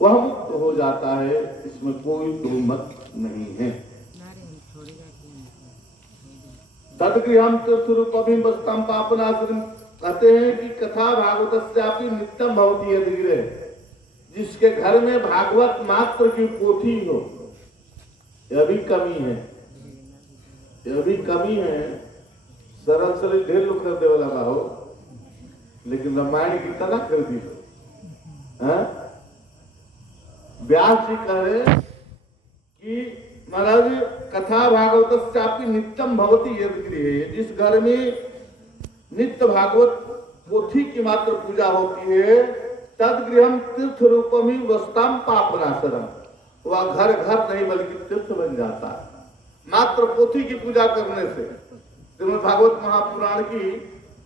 वह मुक्त हो जाता है, इसमें कोई दो मत नहीं है। तदगृहम तीर्थरूपम वस्तम पापनाशनम, कहते हैं कि कथा भागवतस्यापि नित्यम भवति यदिग्रह, जिसके घर में भागवत मात्र की पोथी हो, यह भी कमी है, यह भी कमी है। सरल सरल ढेर लोग कर देवे लगा हो, लेकिन रामायण की तरह कर दी हो। व्यास जी कह रहे कि महाराज कथा भागवतस्यापि नित्यम भवति यदिग्रह, जिस घर में नित्य भागवत पोथी की मात्र पूजा होती है, तदगृहम तीर्थ रूपम ही वस्ताम पापनाशरम, वह घर घर नहीं बल्कि तीर्थ बन जाता है मात्र पोथी की पूजा करने से। श्रीमद् भागवत महापुराण की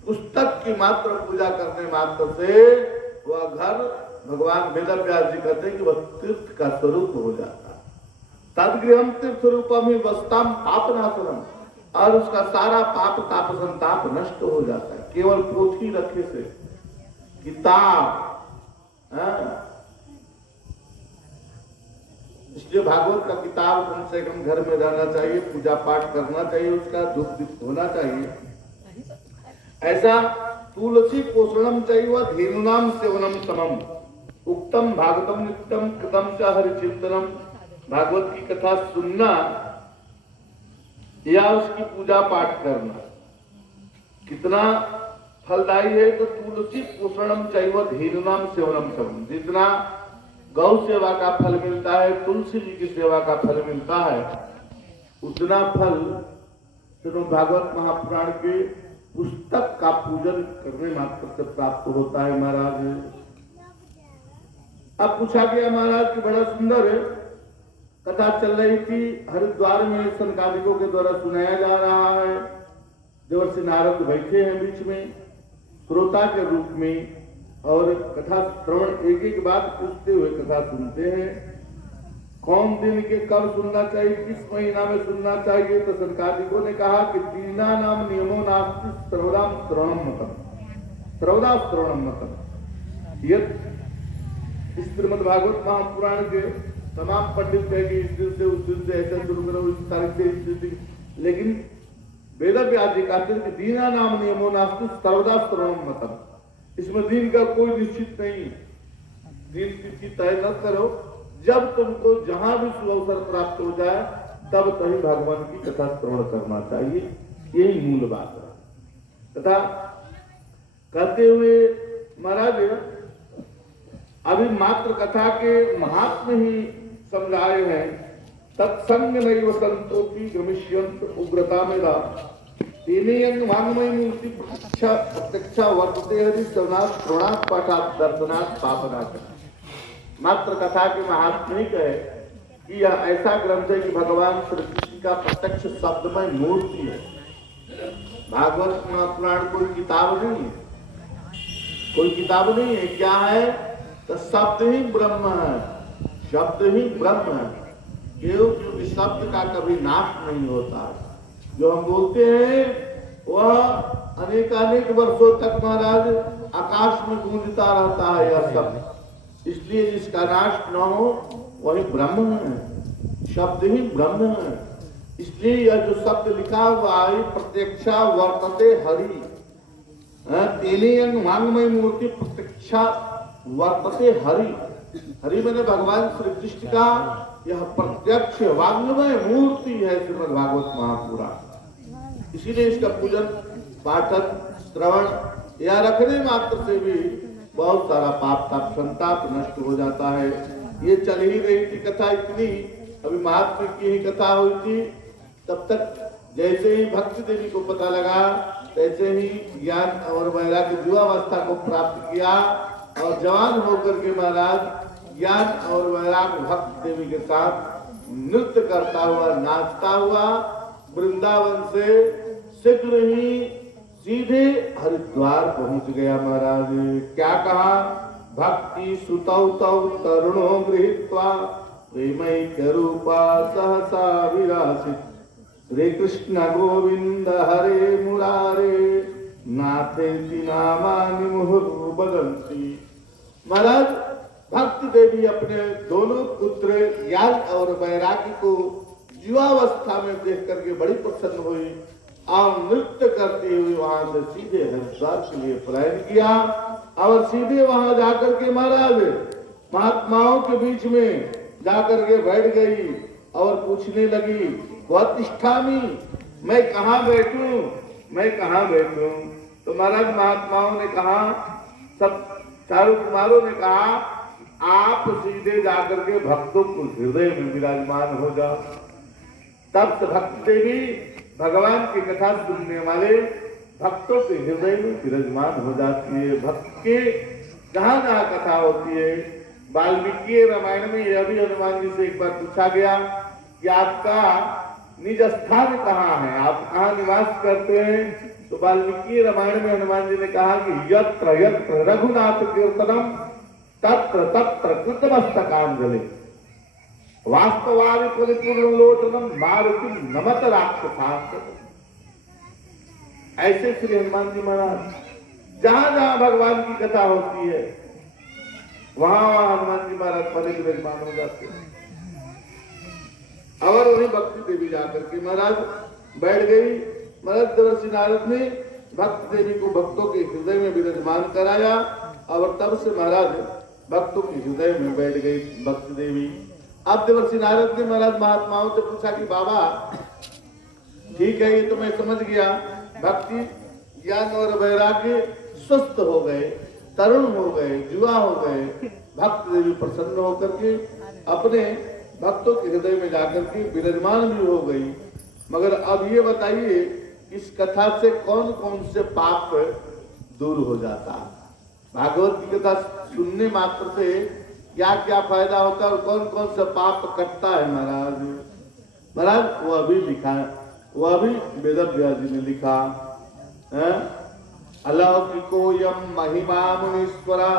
पुस्तक की मात्र पूजा करने मात्र से वह घर, भगवान वेदव्यास जी कहते हैं कि वह तीर्थ का स्वरूप हो जाता है। तदगृहम तीर्थ रूपम ही वस्ताम पापनाशरम, और उसका सारा पाप ताप संताप नष्ट हो जाता है केवल पोथी रखे से, किताब। इसलिए भागवत का किताब कम से कम घर में रहना चाहिए, पूजा पाठ करना चाहिए, उसका दुख दुख होना चाहिए। ऐसा तुलसी पोषणम चाहिए धेनुनाम सेवनम समम, उक्तम भागवतम नित्यम कृतम च हरिचिंतनम, भागवत की कथा सुनना या उसकी पूजा पाठ करना कितना फलदायी है। तो तुलसी पोषणम चाहिए धेनुनाम सेवनम समम, जितना गौ सेवा का फल मिलता है, तुलसी जी की सेवा का फल मिलता है, उतना फल श्रीमद् भागवत महापुराण के पुस्तक का पूजन करने मात्र से प्राप्त होता है। महाराज अब पूछा गया महाराज की बड़ा सुंदर कथा चल रही थी, हरिद्वार में सनकादिकों के द्वारा सुनाया जा रहा है। देवर्षि नारद बैठे हैं बीच में श्रोता के रूप में, और कथा श्रवण एक एक बात पूछते हुए कथा सुनते हैं। कौन दिन के कब सुनना चाहिए, किस महीना में सुनना चाहिए, तो सनकादिकों ने कहा कि दीना नाम नियमो नास्ति सर्वदाम श्रवणम मतम, सर्वदा श्रवणम मतम। यह श्रीमद् भागवत महापुराण के तमाम पंडित कहे कि इस दिन से उस दिन से ऐसा शुरू करो, इस तारीख से इस दिन, लेकिन वेदव्यास जी कहते हैं कि दीना नाम नियमो नास्ति सर्वदा श्रवणम मतम, इसमें दिन का कोई निश्चित नहीं, दिन तिथि तय न करो, जब तुमको जहां भी सुअवसर प्राप्त हो जाए तब कहीं भगवान की कथा श्रवण करना चाहिए, यही मूल बात है। तथा कहते हुए महाराज अभी मात्र कथा के महात्म ही समझाए हैं। तत्संग नैव संतोषी गमिष्यंत उग्रता में वांगमय मूर्ति प्रत्यक्षा वर्तते हरि श्रवणात् पाठात् दर्शनात् पापनात्। मात्र कथा के महात्म ही कहे कि यह ऐसा ग्रंथ है कि भगवान श्री कृष्ण का प्रत्यक्ष शब्दमय मूर्ति है। भागवत महापुराण कोई किताब नहीं है, कोई किताब नहीं है। क्या है? तो शब्द ही ब्रह्म है, शब्द ही ब्रह्म है, क्योंकि शब्द का कभी नाश नहीं होता। जो हम बोलते हैं वह अनेकानेक वर्षों तक महाराज आकाश में गूंजता रहता है यह शब्द, इसलिए जिसका नाश न हो वही ब्रह्म है, शब्द ही ब्रह्म है। इसलिए यह जो शब्द लिखा हुआ है प्रत्यक्षा वर्तते हरि, तेने वांगमय मूर्ति प्रत्यक्षा वर्तते हरि। हरि मैंने भगवान श्री कृष्ण का यह प्रत्यक्ष वांगमय मूर्ति है श्रीमद् भागवत महापुराण। इसीलिए इसका पूजन पाठन श्रवण या रखने मात्र से भी बहुत सारा पाप ताप संताप नष्ट हो जाता है। ये चल ही रही थी कथा इतनी, अभी महात्मा की ही कथा हुई थी, तब तक जैसे ही भक्ति देवी को पता लगा तैसे ही ज्ञान और वैराग्य युवावस्था को प्राप्त किया, और जवान होकर के महाराज ज्ञान और वैराग्य भक्ति देवी के साथ नृत्य करता हुआ नाचता हुआ वृंदावन से शीघ्र ही सीधे हरिद्वार पहुंच गया। महाराज क्या कहा? भक्ति सुतौ तौ तरुणो गृहीत्वा प्रेमैक्य रूपा सहसा विरासित, श्री कृष्ण गोविंद हरे मुरारे नाथेति नामानि मुहुर्बदन्ति। महाराज भक्ति देवी अपने दोनों पुत्र याग और बैरागी को युवावस्था में देख करके बड़ी प्रसन्न हुई और नृत्य करती हुई वहां से सीधे हरिद्वार के लिए पलायन किया और सीधे वहां जाकर के महाराज महात्माओं के बीच में जाकर के बैठ गई और पूछने लगी, वतिष्ठामी, मैं कहाँ बैठूं, मैं कहाँ बैठूं? तो महाराज महात्माओं ने कहा, सब चारों कुमारों ने कहा, आप सीधे जाकर के भक्तों को हृदय में विराजमान हो जाओ। तब से भक्त देवी भगवान की कथा सुनने वाले भक्तों के हृदय में विराजमान हो जाती है। भक्त के जहाँ जहाँ कथा होती है, वाल्मीकि रामायण में यह भी हनुमान जी से एक बार पूछा गया कि आपका निज स्थान कहाँ है, आप कहाँ निवास करते हैं? तो वाल्मीकि रामायण में हनुमान जी ने कहा कि यत्र यत्र रघुनाथ कीर्तनम तत्र तत्र कृतमस्तकांजलि वास्तवादि परिपूर्ण लोचनम मारुति नमत राक्षसांत। ऐसे श्री हनुमान जी महाराज जहां जहां भगवान की कथा होती है वहां वहां हनुमान जी महाराज बड़े विराजमान हो जाते हैं। और वही भक्ति देवी जाकर के महाराज बैठ गई। महाराज देवर्षि नारद ने भक्ति देवी को भक्तों के हृदय में विराजमान कराया और तब से महाराज भक्तों के हृदय में बैठ गई भक्ति देवी। अब देवर्षि नारद ने महाराज महात्माओं से पूछा कि बाबा ठीक है, ये तो मैं समझ गया, भक्ति ज्ञान और वैराग्य स्वस्थ हो गए, तरुण हो गए, युवा हो गए। भक्त देवी प्रसन्न होकर के अपने भक्तों के हृदय में जाकर के विराजमान भी हो गई। मगर अब ये बताइए, इस कथा से कौन कौन से पाप दूर हो जाता है? भागवत की कथा सुनने मात्र से क्या क्या फायदा होता है और कौन कौन सा पाप कटता है? महाराज वो अभी लिखा है, वो अभी वेद व्यास जी ने लिखा है। अलौकिको यम महिमा मुनीश्वरा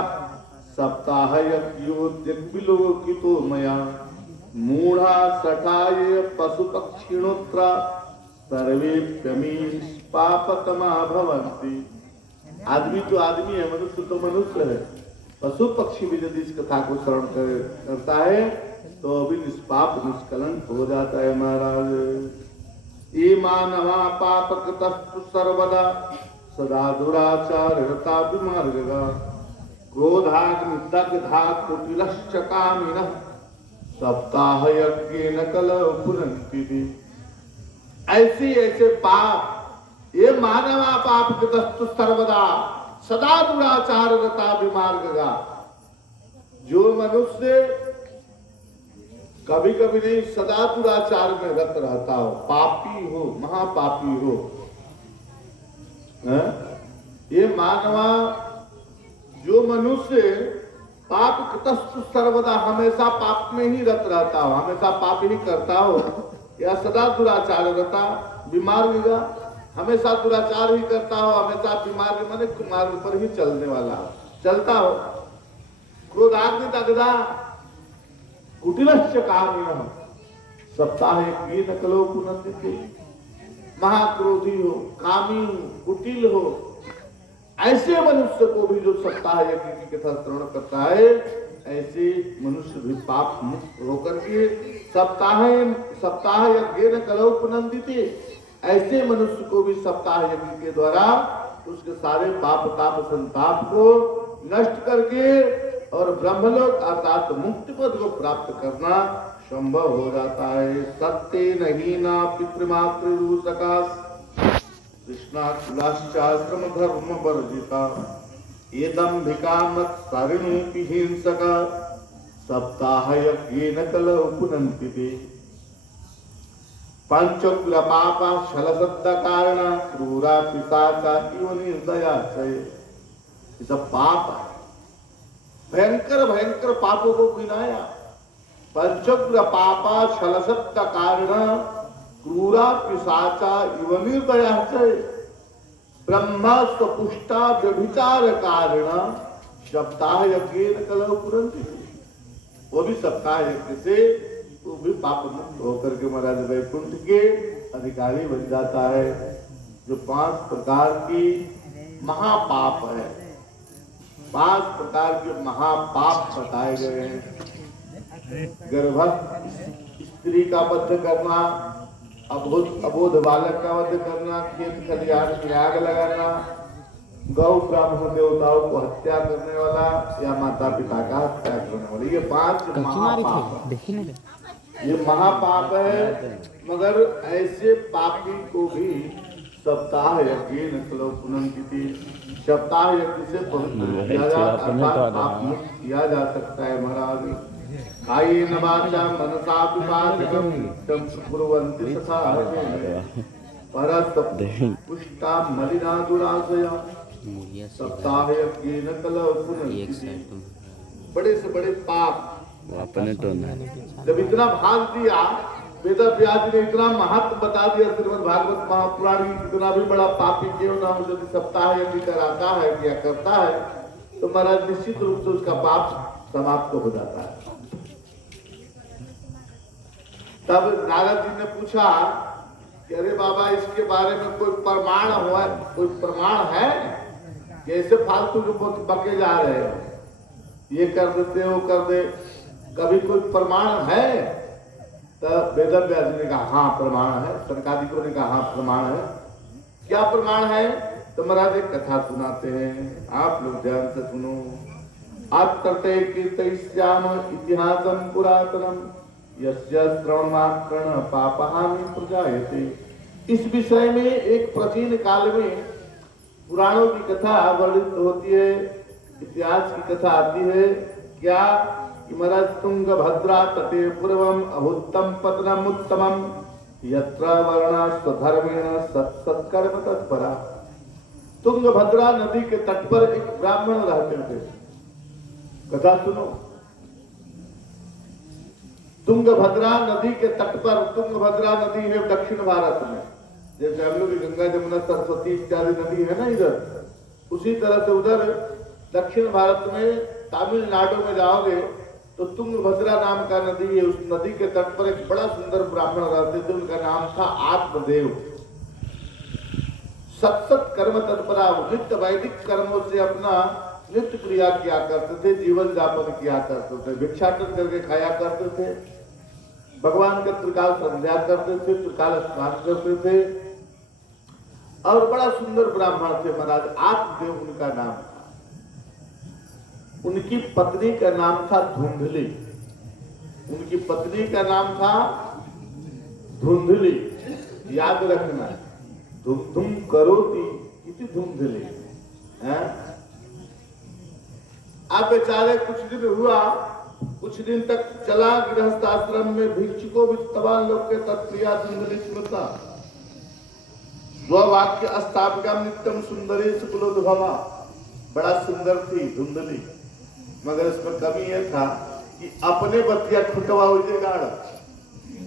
सप्ताह यज्ञोद्यलोकितो मया मूढ़ा सठाय पशु पक्षिणोत्र सर्वे पापतमा भवन्ति। आदमी तो आदमी है, मनुष्य तो मनुष्य है। पशु पक्षी भी यदि इस कथा को श्रवण करता है तो अभी निष्पाप निष्कलंक हो जाता है। महाराज ये मानवा पाप कृतस्तु सर्वदा सदा दुराचार रता विमार्गा क्रोधाग्नि दग्धा कुटिलश्च कामिनः सप्ताह यज्ञेन कलौ पुनन्ति। ऐसे ऐसे पाप, ये मानवा पाप कृतस्तु सर्वदा सदा दुराचार रता विमार्गा। जो मनुष्य कभी कभी नहीं सदा दुराचार में रत रहता हो, पापी हो, महापापी हो, ये मानवा जो मनुष्य पाप कृतस्तु सर्वदा हमेशा पाप में ही रत रहता हो, हमेशा पाप ही करता हो, या सदा दुराचार रहता विमार्गा, हमेशा दुराचार ही करता हो, हमेशा बीमार माने कुमार्ग पर ही चलने वाला चलता हो। क्रोधाग्नि दग्धा कुटिलश्च कामिनः सप्ताह यज्ञेन कलौ पुनन्ति। महाक्रोधी हो, कामी हो, कुटिल हो, ऐसे मनुष्य को भी जो सप्ताह यज्ञ की कथा श्रवण करता है, ऐसे मनुष्य भी पाप मुक्त होकर के सप्ताह यज्ञेन कलौ पुनन्ति। ऐसे मनुष्य को भी सप्ताह यज्ञ के द्वारा उसके सारे पाप ताप संताप को नष्ट करके और ब्रह्मलोक अर्थात मुक्ति पद को प्राप्त करना संभव हो जाता है। सत्य नहीं ना पितृमातृरूषका कृष्णाश्रम धर्म वर्जिता एदंभिका मत सारिणोपि हिंसका सप्ताह यज्ञेन कलौ पुनन्ति। पंचकुल पापा छलशब्द कारण क्रूरा पिशाचा इव निर्दया से। ये सब पाप है, भयंकर भयंकर पापों को गिनाया। पंचकुल पापा छलशब्द कारण क्रूरा पिशाचा इव निर्दया से। ब्रह्मस्व पुष्टा व्यभिचार कारण सप्ताह यज्ञेन कलौ पुनन्ति। वो भी सप्ताह यज्ञ से वो भी पाप मुक्त होकर के महाराज वैकुंठ के अधिकारी बन जाता है। जो 5 प्रकार की महापाप है, 5 प्रकार के महापाप बताए गए हैं। गर्भस्थ स्त्री का वध करना, अबोध बालक का वध करना, खेत खलिहान में आग लगाना, गौ ब्राह्मण देवताओं को हत्या करने वाला या माता पिता का हत्या करने वाला, ये 5 महापाप है। ये महापाप है। मगर ऐसे पापी को भी सप्ताह यज्ञ नकलो पुनंकिति, सप्ताह यज्ञ से पवित्र किया जा, अर्थात पाप मुक्त किया जा सकता है महाराज। कायेन वाचा मनसा विपाकं तम कुर्वन्ति तथा परस पुष्टा मलिना दुराशया सप्ताह यज्ञ नकलो पुनंकिति। बड़े से बड़े पाप अपने तो जब इतना भाग दिया, वेद व्यास ने इतना महत्व बता दिया श्रीमद् भागवत महापुराण की, कितना भी बड़ा पापी क्यों ना हो, यदि सप्ताह यदि कराता है या करता है तो महाराज निश्चित रूप से उसका पाप समाप्त हो जाता है। तब नारद जी ने पूछा कि अरे बाबा, इसके बारे में कोई प्रमाण हुआ, कोई प्रमाण है? कैसे फालतू के बके जा रहे हो, ये कर देते वो कर दे, कभी कोई प्रमाण है? तब वेद व्यास ने कहा हाँ प्रमाण है। सनकादिकों ने कहा हाँ प्रमाण है। क्या प्रमाण है? तो महाराज एक कथा सुनाते हैं, आप लोग ध्यान से सुनो। आत्तर्ते कीर्तयिष्याम इतिहासं पुरातनम यस्य श्रवणमात्रेण पापहानि प्रजायते। इस विषय में एक प्राचीन काल में पुराणों की कथा वर्णित होती है, इतिहास की कथा आती है। क्या कि महाराज तुंगभद्रा तटे पूर्वम अभुत्तम पतनम उत्तमम यत्र वर्णा स्वधर्मेण सत्सत्कर्म तत्परा। तुंगभद्रा नदी के तट पर एक ब्राह्मण रहते थे। कथा सुनो। तुंगभद्रा नदी के तट पर, तुंगभद्रा नदी है दक्षिण भारत में, जैसे हम लोग गंगा जमुना सरस्वती इत्यादि नदी है ना इधर, उसी तरह से उधर दक्षिण भारत में तमिलनाडु में जाओगे तो तुंगभद्रा नाम का नदी है। उस नदी के तट पर एक बड़ा सुंदर ब्राह्मण रहते थे, उनका नाम था आत्मदेव। सत्सत कर्म तत्परा, नित्य वैदिक कर्मों से अपना नित्य क्रिया किया करते थे, जीवन यापन किया करते थे, भिक्षाटन करके खाया करते थे, भगवान के त्रिकाल संध्या करते थे, त्रिकाल स्नान करते थे और बड़ा सुंदर ब्राह्मण थे महाराज। आत्मदेव उनका नाम था। उनकी पत्नी का नाम था धुंधली। उनकी पत्नी का नाम था धुंधली, याद रखना। धुम धुम करोती इति धुंधली। अब बेचारे कुछ दिन हुआ, कुछ दिन तक चला गृहस्थ आश्रम में भिक्षुको वित्तवान लोग के तत्प्रिया धुंधली स्मृता स्ववाक्य अस्थापिका नित्यम सुंदरी सुकुलोद्भवा। बड़ा सुंदर थी धुंधली, मगर इसमें कमी यह था कि अपने बतिया खुटवा हो गाड़,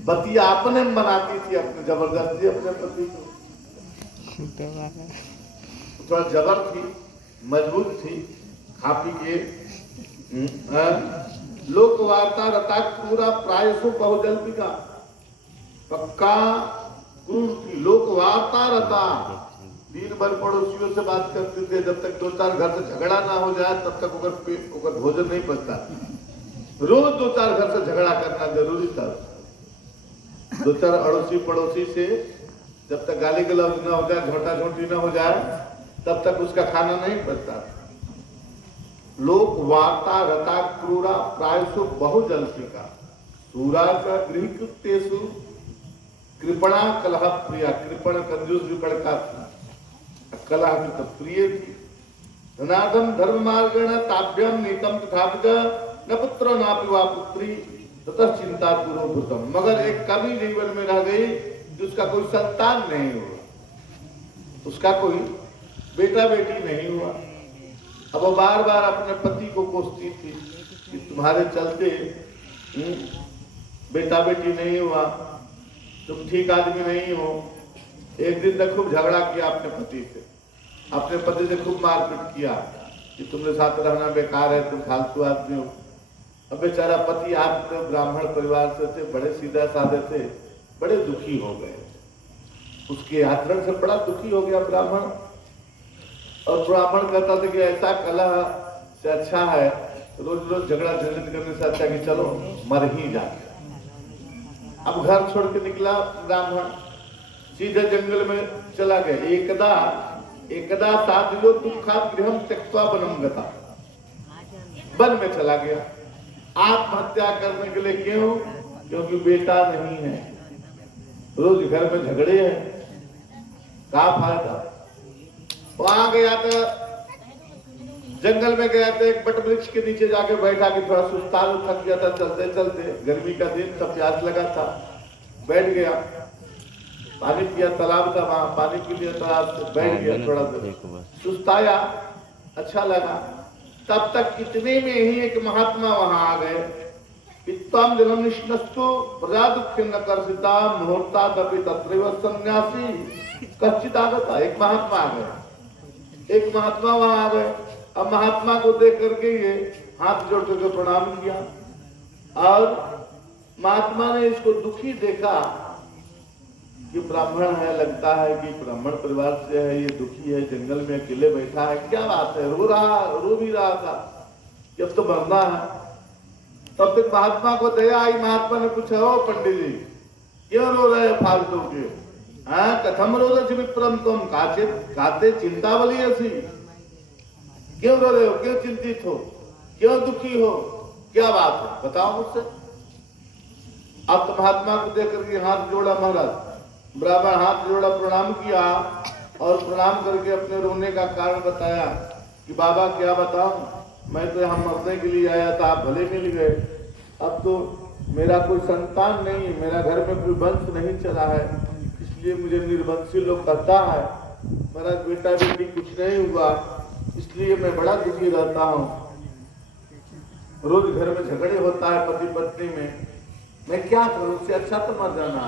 बतिया अपने बनाती थी, अपने जबरदस्ती अपने पति को। थोड़ा जबर थी, मजबूत थी, खा पी के लोक वार्ता रता पूरा प्रायसो बहुजल्पिका, पक्का क्रूर थी। लोक वार्ता रता, दिन भर पड़ोसियों से बात करते थे, जब तक 2-4 घर से झगड़ा ना हो जाए तब तक ओकर भोजन नहीं पचता। रोज 2-4 घर से झगड़ा करना जरूरी था। 2-4 अड़ोसी पड़ोसी से जब तक गाली गलौज न हो जाए, झोटा झोटी न हो जाए, तब तक उसका खाना नहीं पचता। लोक वार्ता रता क्रूरा प्रायसु बहुजल्पिका सूरा का गृहकृत्येषु कृपणा कलह प्रिया। कृपण कंजूस विकड़का थी, कलह की तो प्रिय थी। धनादम धर्म मार्गेण ताभ्यम नीतम तथापि न पुत्र नापि वा पुत्री ततः चिंता पुरोभूतम। मगर एक कमी जीवन में रह गई कि उसका कोई संतान नहीं हुआ, उसका कोई बेटा बेटी नहीं हुआ। अब वो बार बार अपने पति को कोसती थी कि तुम्हारे चलते बेटा बेटी नहीं हुआ, तुम ठीक आदमी नहीं हो। एक दिन तक खूब झगड़ा किया अपने पति से, अपने पति से खूब मारपीट किया कि तुमने साथ रहना बेकार है, तुम फालतू आदमी हो। अब बेचारा पति आप ब्राह्मण परिवार से थे, बड़े सीधा साधे थे, बड़े दुखी हो गए। उसके आचरण से बड़ा दुखी हो गया ब्राह्मण। और ब्राह्मण कहता था कि ऐसा कलह से अच्छा है रोज रोज झगड़ा झंझट करने से अच्छा कि चलो मर ही जाते। अब घर छोड़ के निकला ब्राह्मण, सीधे जंगल में चला गया। एकदा साधु दुखात गृहम त्यक्त्वा वनम गता, वन में चला गया आत्महत्या करने के लिए। क्यों? क्योंकि बेटा नहीं है, रोज घर में झगड़े हैं, क्या फायदा। वहां गया था, जंगल में गया था, एक बट वृक्ष के नीचे जाके बैठा कि थोड़ा सुस्ता थक गया था चलते चलते, गर्मी का दिन था, प्यास लगा था, बैठ गया, पानी पिया, तालाब था वहां, पानी पी लिया, तालाब से बैठ गया, थोड़ा देर सुस्ताया, अच्छा लगा। तब तक इतने में ही एक महात्मा वहां आ गए। इत्तम जन्म निष्णस्तु प्रजा दुख न कर्षिता मुहूर्ता तपि तत्रैव सन्यासी कच्चित आगता। एक महात्मा आ गए, एक महात्मा वहां आ गए। अब महात्मा को देख करके ये हाथ जोड़ करके प्रणाम किया, और महात्मा ने इसको दुखी देखा कि ब्राह्मण है, लगता है कि ब्राह्मण परिवार से है, ये दुखी है, जंगल में अकेले बैठा है, क्या बात है, रो भी रहा था कि अब तो मरना है। तब तक महात्मा को दया आई। महात्मा ने पूछा, ओ पंडित जी क्यों रो रहे फालतू के? कथम रोदसी विप्रम तुम काते चिंतावली ऐसी, क्यों रो रहे हो, क्यों चिंतित हो, क्यों दुखी हो, क्या बात है, बताओ मुझसे। अब तो महात्मा को देख करके हाथ जोड़ा महाराज, ब्राह्मण हाथ जोड़ा, प्रणाम किया, और प्रणाम करके अपने रोने का कारण बताया कि बाबा क्या बताऊं, मैं तो यहाँ मरने के लिए आया था, आप भले मिल गए, अब तो मेरा कोई संतान नहीं, मेरा घर में कोई वंश नहीं चला है, इसलिए मुझे निर्वंशी लोग कहता है, मेरा बेटा बेटी कुछ नहीं हुआ, इसलिए मैं बड़ा दुखी रहता हूँ। रोज घर में झगड़े होता है पति पत्नी में, मैं क्या करूं, उससे अच्छा तो मर जाना।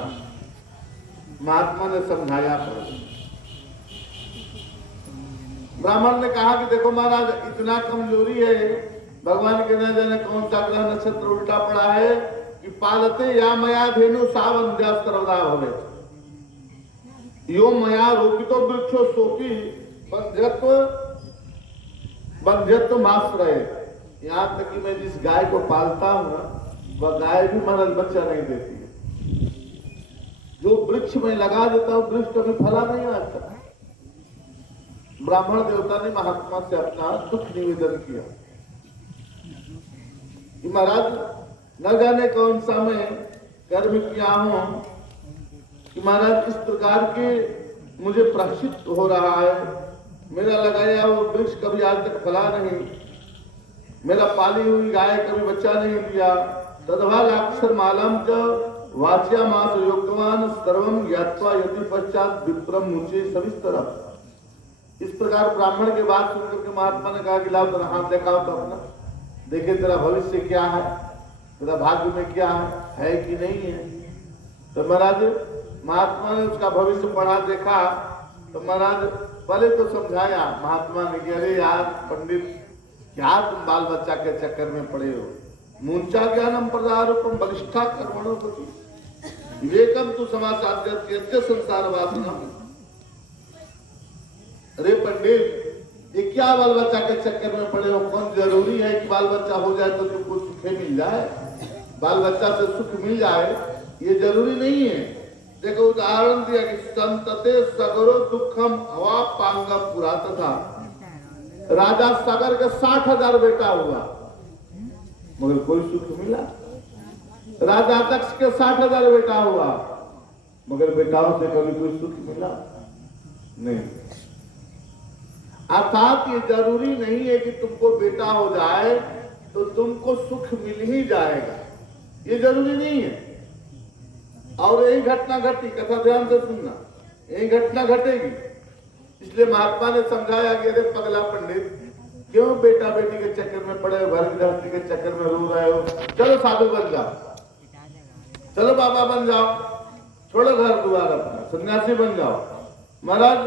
महात्मा ने समझाया। ब्राह्मण ने कहा कि देखो महाराज, इतना कमजोरी है, भगवान के न जाने कौन सा ग्रह नक्षत्र उल्टा पड़ा है कि पालते या मया धेनु सावंध्या सर्वदा भवे, यो मया रोपितो वृक्षो सोपी बंध्यत्व माश्रय। यहाँ तक कि मैं जिस गाय को पालता हूँ ना, वह गाय भी महाराज बच्चा नहीं देती है। जो वृक्ष में लगा देता हूँ, वृक्ष कभी फला नहीं आता। ब्राह्मण देवता ने महात्मा से अपना दुख निवेदन किया कि महाराज न जाने कौन सा मैं कर्म किया हूं कि महाराज इस प्रकार के मुझे प्रायश्चित हो रहा है। मेरा लगाया वो वृक्ष कभी आज तक फला नहीं, मेरा पाली हुई गाय कभी बच्चा नहीं दिया। तदभागाक्षर मालम च वाच्या मास योगवान सर्वम ज्ञात्वा यदि पश्चात विप्रम मुझे सविस्तर। इस प्रकार ब्राह्मण के बात सुनकर के महात्मा ने कहा कि लाओ तेरा हाथ दिखाओ तो अपना, देखे तेरा भविष्य क्या है, तेरा भाग्य में क्या है कि नहीं है। तो महाराज महात्मा ने उसका भविष्य पढ़ा, देखा तो महाराज पहले तो समझाया महात्मा ने कि अरे यार पंडित, क्या तुम बाल बच्चा के चक्कर में पड़े हो, मुंचा ज्ञानम प्रदारूपम बलिष्ठा कर्मणों प्रति विवेकम तु समाचार्य संसार वासना। अरे पंडित, ये क्या बाल बच्चा के चक्कर में पड़े हो, कौन जरूरी है कि बाल बच्चा हो जाए तो तुमको सुख मिल जाए, बाल बच्चा से सुख मिल जाए, ये जरूरी नहीं है। देखो उदाहरण दिया कि संतते सगरो दुखम हवा पांगा पुरा था। राजा सागर का 60,000 बेटा हुआ मगर कोई सुख मिला। राजा दक्ष के 60,000 बेटा हुआ मगर बेटाओं से कभी कोई सुख मिला नहीं। अर्थात ये जरूरी नहीं है कि तुमको बेटा हो जाए तो तुमको सुख मिल ही जाएगा, ये जरूरी नहीं है। और यही घटना घटी, कथा ध्यान से सुनना, यही घटना घटेगी। इसलिए महात्मा ने समझाया कि अरे पगला पंडित, क्यों बेटा बेटी के चक्कर में पड़े हो, घर गृहस्थी के चक्कर में रो रहे हो, चलो साधु बन जाओ, चलो बाबा बन जाओ, छोड़ो घर द्वार अपना, सन्यासी बन जाओ। महाराज